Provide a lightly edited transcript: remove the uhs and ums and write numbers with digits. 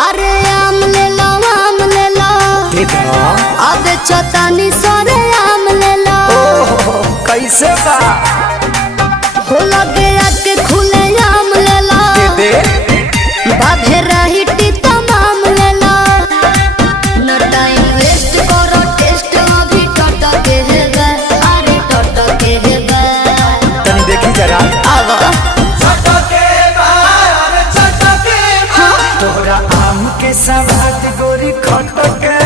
अरे आम ले लो अब चतानी सरे आम ले लो। कैसे बा हो लगे आके खुले आम ले लो बाधे रही तमाम ले लो। न टाइम वेस्ट करो टेस्ट अभी टटके है गा अरे टटके है गा तनी देखी जरा आवा तोरा आम के सवाद गोरी खटके